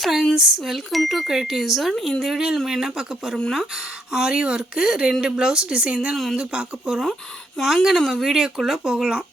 Friends, welcome to creative zone. இந்த வீடியோவில் நம்ம என்ன பார்க்க போகிறோம்னா, ஆரி ஒர்க்கு 2 ப்ளவுஸ் டிசைன் தான் நம்ம பார்க்க போகிறோம். வாங்க நம்ம வீடியோக்குள்ளே போகலாம்.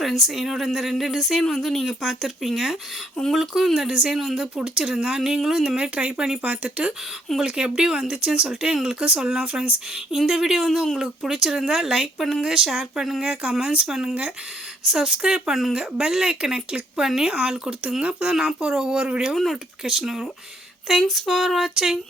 ஃப்ரெண்ட்ஸ், என்னோட இந்த 2 டிசைன் வந்து நீங்கள் பார்த்துருப்பீங்க. உங்களுக்கும் இந்த டிசைன் வந்து பிடிச்சிருந்தா நீங்களும் இந்தமாரி ட்ரை பண்ணி பார்த்துட்டு உங்களுக்கு எப்படி வந்துச்சுன்னு சொல்லிட்டு எங்களுக்கு சொல்லலாம் ஃப்ரெண்ட்ஸ். இந்த வீடியோ வந்து உங்களுக்கு பிடிச்சிருந்தா லைக் பண்ணுங்கள், ஷேர் பண்ணுங்கள், கமெண்ட்ஸ் பண்ணுங்கள், சப்ஸ்கிரைப் பண்ணுங்கள், பெல் ஐக்கனை கிளிக் பண்ணி ஆல் கொடுத்துங்க. அப்போ தான் நான் போகிற ஒவ்வொரு வீடியோவும் நோட்டிஃபிகேஷன் வரும். தேங்க்ஸ் ஃபார் வாட்சிங்.